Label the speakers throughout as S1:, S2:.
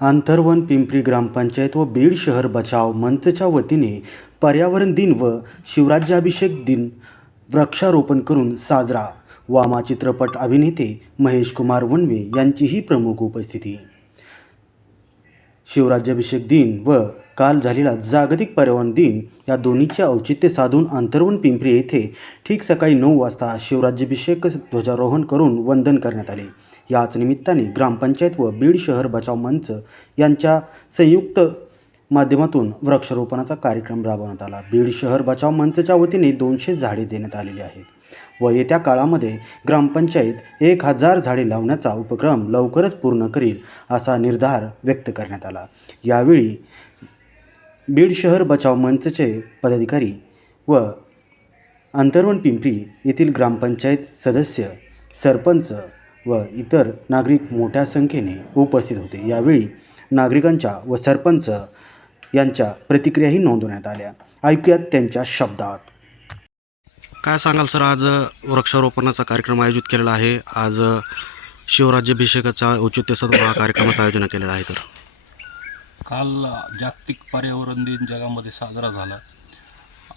S1: आंतरवन पिंपरी ग्रामपंचायत व बीड शहर बचाव मंचच्या वतीने पर्यावरण दिन व शिवराज्याभिषेक दिन वृक्षारोपण करून साजरा. वामा चित्रपट अभिनेते महेश कुमार वनवे यांचीही प्रमुख उपस्थिती. शिवराज्याभिषेक दिन व काल झालेला जागतिक पर्यावरण दिन या दोन्हीचे औचित्य साधून अंतरवन पिंपरी येथे ठीक सकाळी नऊ वाजता शिवराज्याभिषेक ध्वजारोहण करून वंदन करण्यात आले. याच निमित्ताने ग्रामपंचायत व बीड शहर बचाव मंच यांच्या संयुक्त माध्यमातून वृक्षारोपणाचा कार्यक्रम राबवण्यात आला. बीड शहर बचाव मंचच्या वतीने दोनशे झाडे देण्यात आलेली आहेत व येत्या काळामध्ये ग्रामपंचायत एक हजार झाडे लावण्याचा उपक्रम लवकरच पूर्ण करील असा निर्धार व्यक्त करण्यात आला. यावेळी बीड शहर बचाव मंचचे पदाधिकारी व अंतरवन पिंपरी येथील ग्रामपंचायत सदस्य सरपंच व इतर नागरिक मोठ्या संख्येने उपस्थित होते. यावेळी नागरिकांच्या व सरपंच यांच्या प्रतिक्रियाही नोंदवण्यात आल्या. ऐकूयात त्यांच्या शब्दात. काय सांगाल सर? आज वृक्षारोपणाचा कार्यक्रम आयोजित केलेला आहे. आज शिवराज्याभिषेकाचा औचित्य साधून हा कार्यक्रमाचं आयोजन केलेलं आहे तर.
S2: काल जागतिक पर्यावरण दिन जगामध्ये साजरा झाला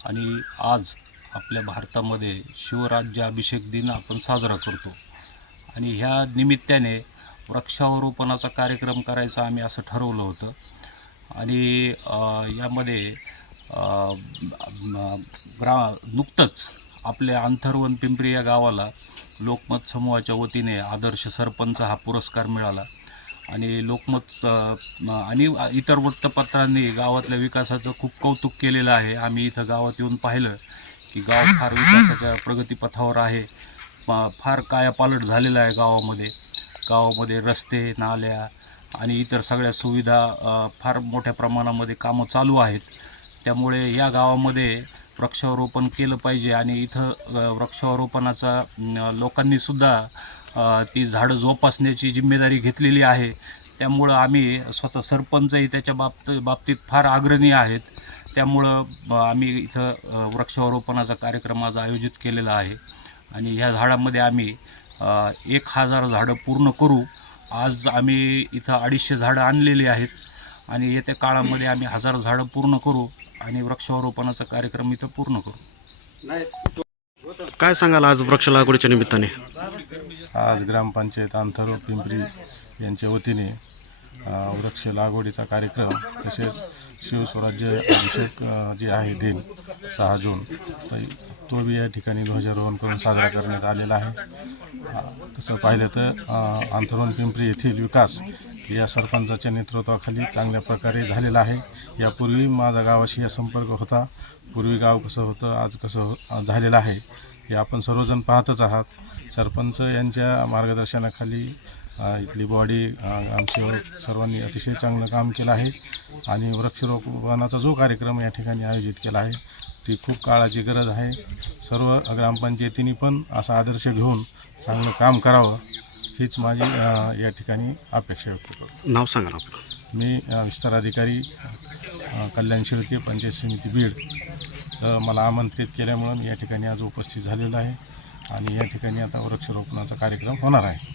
S2: आणि आज आपल्या भारतामध्ये शिवराज्याभिषेक दिन आपण साजरा करतो. आणि ह्या निमित्ताने वृक्षारोपणाचा कार्यक्रम करायचा आम्ही असं ठरवलं होतं. आणि यामध्ये ग्रा नुकतंच आपल्या अंथरवन पिंपरी या गावाला लोकमत समूहाच्या वतीने आदर्श सरपंच हा पुरस्कार मिळाला. आणि लोकमत आणि इतर वृत्तपत्रांनी गावातल्या विकासाचं खूप कौतुक केलेलं आहे. आम्ही इथं गावात येऊन पाहिलं की गाव फार विकासाच्या प्रगतीपथावर आहे. पा फार कायापालट झालेला आहे गावामध्ये. गावामध्ये रस्ते नाल्या आणि इतर सगळ्या सुविधा फार मोठ्या प्रमाणामध्ये कामं चालू आहेत. त्यामुळे या गावामध्ये वृक्षारोपण केलं पाहिजे आणि इथं वृक्षारोपणाचा लोकांनीसुद्धा ती झाडं जोपासण्याची जिम्मेदारी घेतलेली आहे. त्यामुळं आम्ही स्वतः सरपंचही त्याच्या बाबत बाबतीत फार अग्रणी आहेत. त्यामुळं आम्ही इथं वृक्षारोपणाचा कार्यक्रम आज आयोजित केलेला आहे. आणि ह्या झाडामध्ये आम्ही एक हजार झाडं पूर्ण करू. आज आम्ही इथं अडीचशे झाडं आणलेली आहेत. आणि येत्या काळामध्ये आम्ही हजार झाडं पूर्ण करू आणि वृक्षारोपणाचा कार्यक्रम इथं पूर्ण करू.
S1: काय सांगाल आज वृक्ष लागवडीच्या निमित्ताने?
S3: आज ग्रामपंचायत अंथरो पिंपरी यांच्या वतीने वृक्ष लागवडीचा कार्यक्रम तसेच शिवस्वराज्य अभिषेक जे आहे दिन सहा जून तर तो बी या ठिकाणी ध्वजारोहण करून साजरा करण्यात आलेला आहे. तसं पाहिलं तर अ, अंथरुण पिंपरी येथील विकास या सरपंचाच्या नेतृत्वाखाली चांगल्या प्रकारे झालेला आहे. यापूर्वी माझा गावाशी या संपर्क होता. पूर्वी गाव कसं होतं आज कसं हो झालेलं आहे हे आपण सर्वजण पाहतच आहात. सरपंच यांच्या मार्गदर्शनाखाली इथली बॉडी ग्रामसेवक सर्वांनी अतिशय चांगलं काम केलं आहे. आणि वृक्षारोपणाचा जो कार्यक्रम या ठिकाणी आयोजित केला आहे ती खूप काळाची गरज आहे. सर्व ग्रामपंचायतींनी पण असा आदर्श घेऊन चांगलं काम करावं हीच माझी या ठिकाणी अपेक्षा व्यक्त करतो.
S1: नाव सांगा ना आपलं.
S3: मी विस्तार अधिकारी कल्याण शिळके पंचायत समिती बीड. मला आमंत्रित केल्यामुळं मी या ठिकाणी आज उपस्थित झालेलो आहे. आणि या ठिकाणी आता वृक्षारोपणाचा कार्यक्रम होणार आहे.